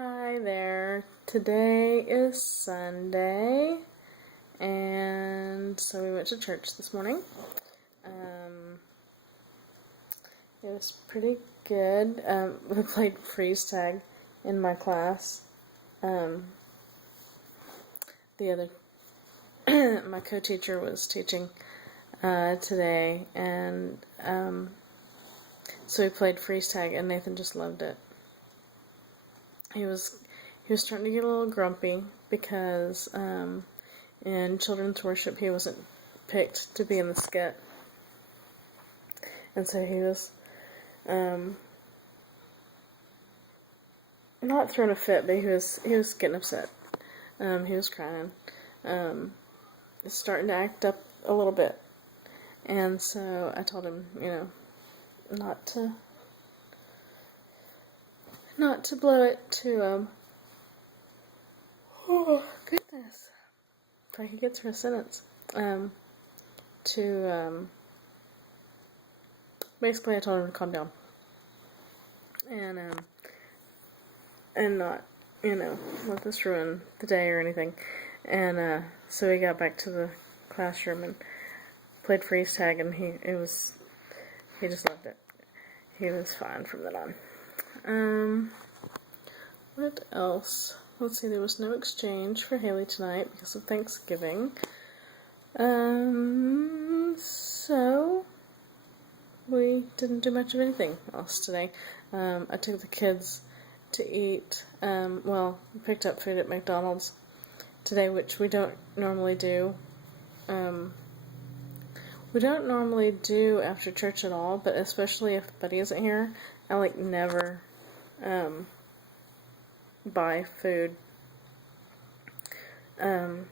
Hi there. Today is Sunday, and so we went to church this morning. It was pretty good. We played freeze tag in my class. The other, my co-teacher was teaching today, and so we played freeze tag, and Nathan just loved it. He was starting to get a little grumpy because in children's worship he wasn't picked to be in the skit, and so he was not throwing a fit, but he was getting upset. He was crying, starting to act up a little bit, and so I told him, not to blow it to oh goodness, if I could get through a sentence, basically I told him to calm down and not let this ruin the day or anything. And so we got back to the classroom and played freeze tag, and he just loved it. He was fine from then on. What else? Let's see, there was no exchange for Haley tonight because of Thanksgiving. So we didn't do much of anything else today. I took the kids to eat, we picked up food at McDonald's today, which we don't normally do. We don't normally do after church at all, but especially if Buddy isn't here, I never buy food. Go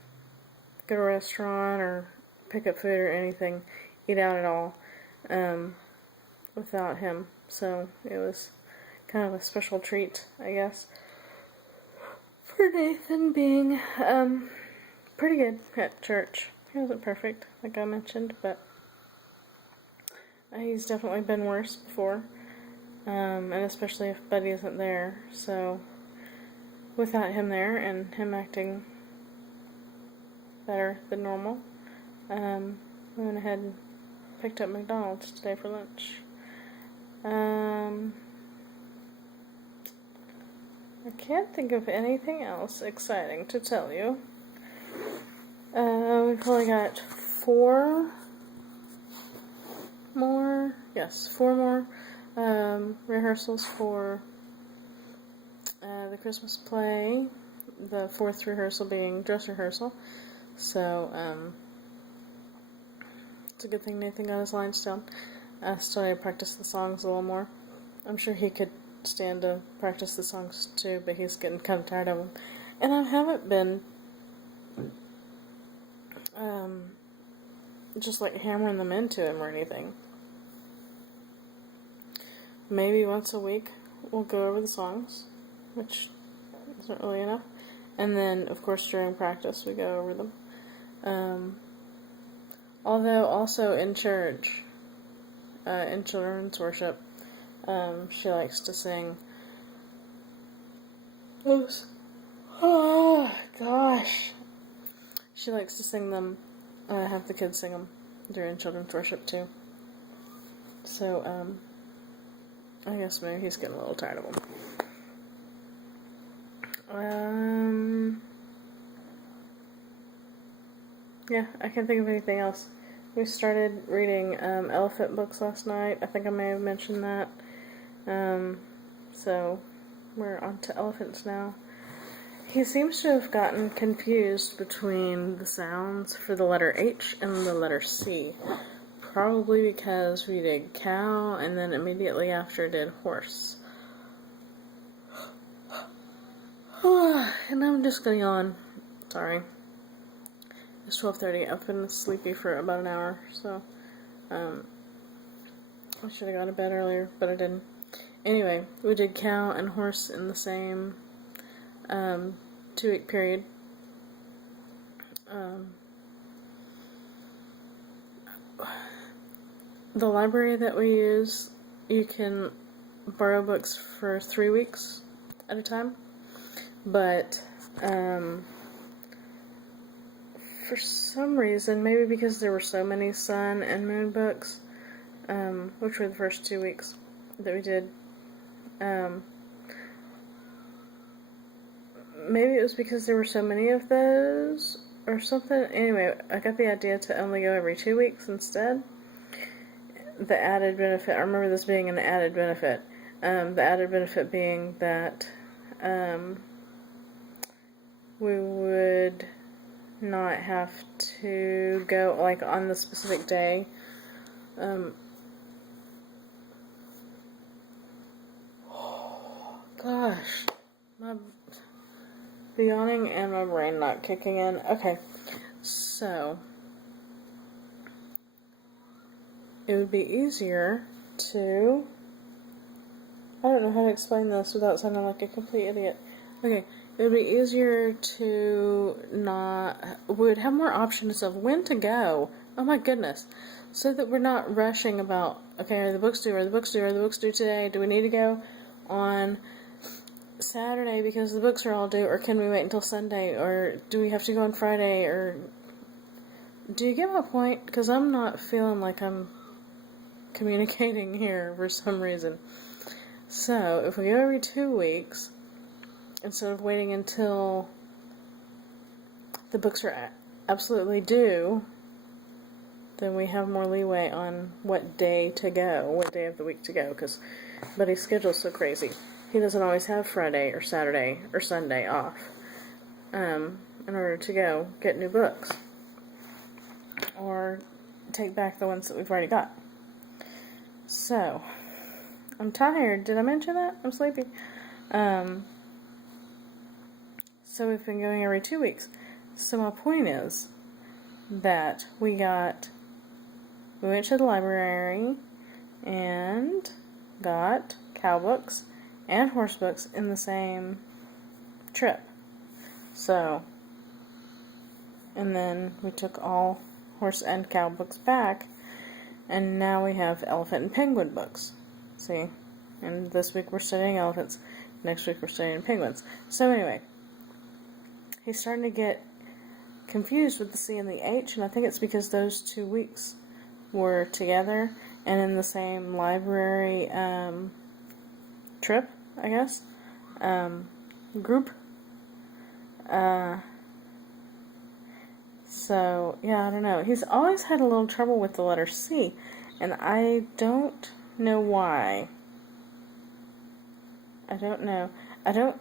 to a restaurant or pick up food or anything, eat out at all, without him. So it was kind of a special treat, I guess, for Nathan being pretty good at church. He wasn't perfect, like I mentioned, but he's definitely been worse before, and especially if Buddy isn't there. So without him there and him acting better than normal, we went ahead and picked up McDonald's today for lunch. I can't think of anything else exciting to tell you. We've only got four more rehearsals for the Christmas play, the fourth rehearsal being dress rehearsal. So it's a good thing Nathan got his lines down. I still need to practice the songs a little more. I'm sure he could stand to practice the songs too, but he's getting kind of tired of them. And I haven't been just hammering them into him or anything. Maybe once a week we'll go over the songs, which isn't really enough. And then, of course, during practice we go over them. Although also in church, in children's worship, she likes to sing. Oops. Oh gosh. She likes to sing them. Have the kids sing them during children's worship too. So I guess maybe he's getting a little tired of them. Yeah, I can't think of anything else. We started reading elephant books last night. I think I may have mentioned that. So we're on to elephants now. He seems to have gotten confused between the sounds for the letter H and the letter C. Probably because we did cow and then immediately after did horse. And I'm just gonna yawn. Sorry. It's 12:30. I've been sleepy for about an hour, so I should have gone to bed earlier, but I didn't. Anyway, we did cow and horse in the same 2-week period. The library that we use, you can borrow books for 3 weeks at a time. but for some reason, maybe because there were so many sun and moon books, which were the first 2 weeks that we did, maybe it was because there were so many of those or something. Anyway, I got the idea to only go every 2 weeks instead. The added benefit, I remember this being an added benefit. The added benefit being that we would not have to go like on the specific day. Gosh, the yawning and my brain not kicking in. Okay, so it would be easier to, I don't know how to explain this without sounding like a complete idiot. Okay, it would be easier to we would have more options of when to go. Oh my goodness. So that we're not rushing about, okay, are the books due today? Do we need to go on Saturday because the books are all due, or can we wait until Sunday, or do we have to go on Friday, or do you get my point? Because I'm not feeling like I'm communicating here for some reason. So if we go every 2 weeks instead of waiting until the books are absolutely due, then we have more leeway on what day to go, what day of the week to go, because Buddy's schedule's so crazy. He doesn't always have Friday or Saturday or Sunday off in order to go get new books or take back the ones that we've already got. So, I'm tired. Did I mention that? I'm sleepy. So we've been going every 2 weeks. So my point is that we went to the library and got cow books and horse books in the same trip. So, and then we took all horse and cow books back, and now we have elephant and penguin books. See? And this week we're studying elephants, next week we're studying penguins. So anyway, he's starting to get confused with the C and the H, and I think it's because those 2 weeks were together and in the same library trip, I guess, group. So, yeah, I don't know. He's always had a little trouble with the letter C, and I don't know why. I don't know. I don't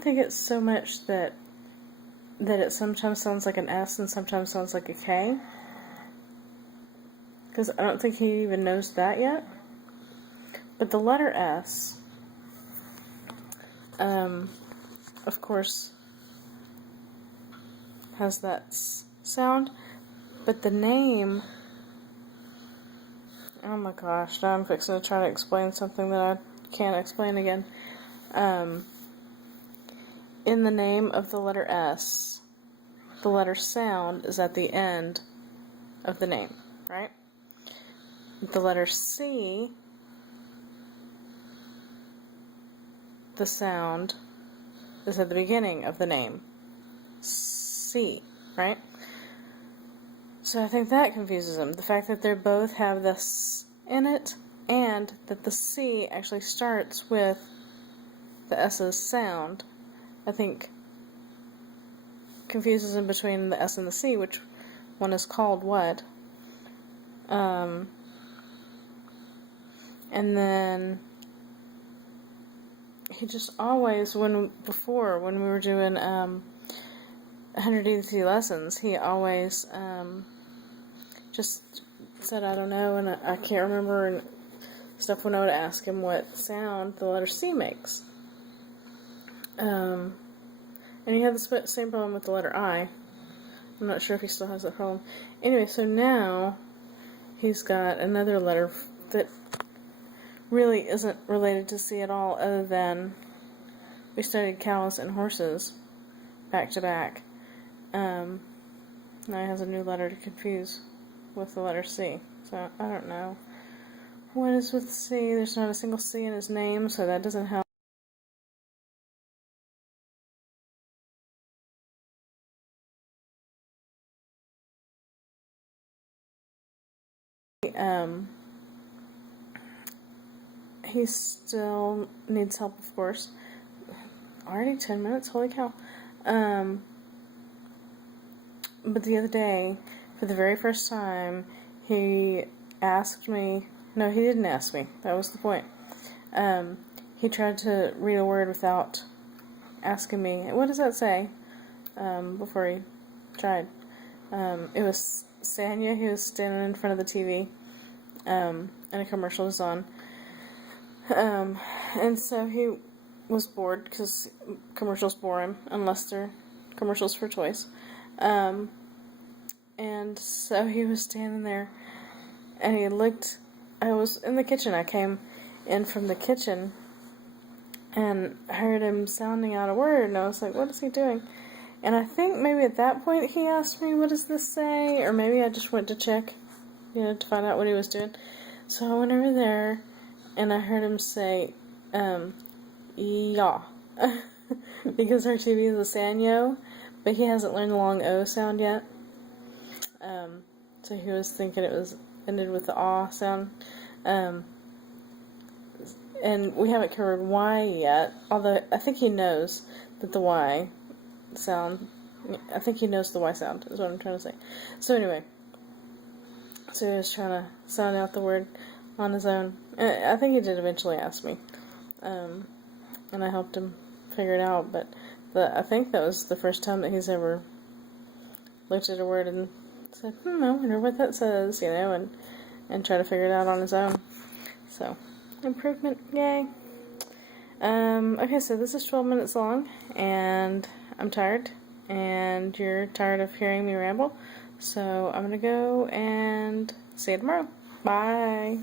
think it's so much that it sometimes sounds like an S and sometimes sounds like a K. Because I don't think he even knows that yet. But the letter S, of course, has that sound. But the name, oh my gosh, now I'm fixing to try to explain something that I can't explain again. In the name of the letter S, the letter sound is at the end of the name, right? The letter C, the sound is at the beginning of the name. C, right? So I think that confuses them. The fact that they both have this in it, and that the C actually starts with the S's sound, I think confuses them between the S and the C, which one is called what. And then he just always, when we were doing 183 lessons, he always just said, I don't know, and I can't remember, and stuff when I would ask him what sound the letter C makes. And he had the same problem with the letter I. I'm not sure if he still has that problem. Anyway, so now he's got another letter that really isn't related to C at all, other than we studied cows and horses back to back. Now he has a new letter to confuse with the letter C. So I don't know what is with C. There's not a single C in his name, so that doesn't help. He still needs help, of course. Already 10 minutes? Holy cow. But the other day, for the very first time, he asked me... No, he didn't ask me. That was the point. He tried to read a word without asking me, what does that say? Before he tried. It was Sanya. He was standing in front of the TV, and a commercial was on. And so he was bored, because commercials bore him, unless they're commercials for toys. And so he was standing there, and he looked... I was in the kitchen. I came in from the kitchen, and heard him sounding out a word, and I was like, what is he doing? And I think maybe at that point he asked me, what does this say? Or maybe I just went to check, to find out what he was doing. So I went over there, and I heard him say, yeah. Because our TV is a Sanyo, but he hasn't learned the long O sound yet. So he was thinking it was ended with the aw sound. And we haven't covered Y yet, although I think he knows that the Y sound, I think he knows the Y sound, is what I'm trying to say. So anyway, so he was trying to sound out the word on his own. And I think he did eventually ask me, and I helped him figure it out, but I think that was the first time that he's ever looked at a word and said, I wonder what that says, and try to figure it out on his own. So, improvement, yay. Okay, so this is 12 minutes long, and I'm tired, and you're tired of hearing me ramble, so I'm gonna go and see you tomorrow. Bye!